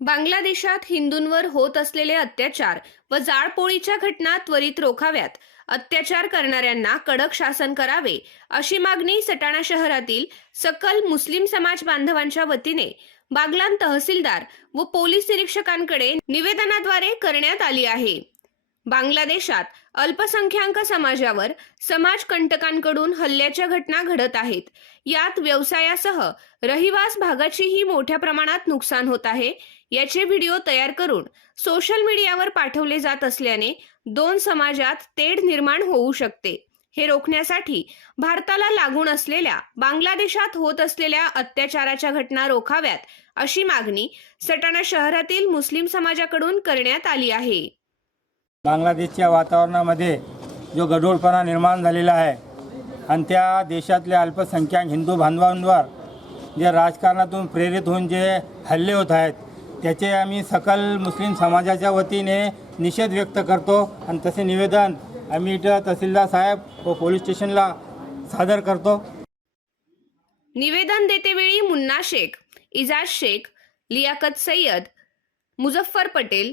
बांगलादेशात हिंदूंवर होत असलेले अत्याचार व जाळपोळीच्या घटना त्वरित रोखाव्यात. अत्याचार करणाऱ्यांना कडक शासन करावे अशी मागणी सटाणा शहरातील सकल मुस्लिम समाज बांधवांच्या वतीने बागलान तहसीलदार व पोलीस निरीक्षकांकडे निवेदनाद्वारे करण्यात आली आहे. बांगलादेशात अल्पसंख्याक समाजावर समाजकंटकांकडून हल्ल्याच्या घटना घडत आहेत. यात व्यवसायासह रहिवास भागाचीही मोठ्या प्रमाणात नुकसान होत आहे. याचे व्हिडिओ तयार करून सोशल मीडियावर पाठवले जात असल्याने दोन समाजात तेढ निर्माण होऊ शकते. हे रोखण्यासाठी भारताला लागून असलेल्या बांगलादेशात होत असलेल्या अत्याचाराच्या घटना रोखाव्यात अशी मागणी सटाणा शहरातील मुस्लिम समाजाकडून करण्यात आली आहे. बांगलादेशच्या वातावरणामध्ये जो गढोळपणा निर्माण झालेला आहे आणि त्या देशातल्या अल्पसंख्याक हिंदू बांधवांवर जे राजकारणातून प्रेरित होऊन जे हल्ले होत आहेत त्याचे आम्ही सकल मुस्लिम समाजाच्या वतीने निषेध व्यक्त करतो आणि तसे निवेदन आम्ही इथं तहसीलदार साहेब व पोलीस स्टेशनला सादर करतो. निवेदन देतेवेळी मुन्ना शेख इजाज शेख लियाकत सय्यद मुझफ्फर पटेल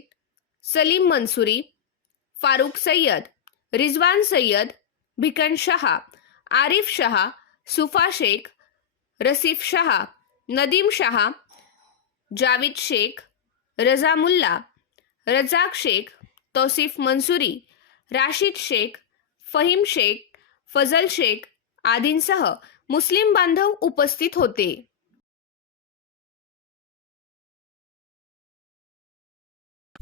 सलीम मंसुरी फारुख सय्यद रिजवान सय्यद भिकन शहा आरिफ शहा सुफा शेख रसीफ शहा नदीम शहा जाविद शेख रजा मुल्ला रजाक शेख तौसिफ मंसुरी राशिद शेख फहीम शेख फजल शेख आदींसह मुस्लिम बांधव उपस्थित होते.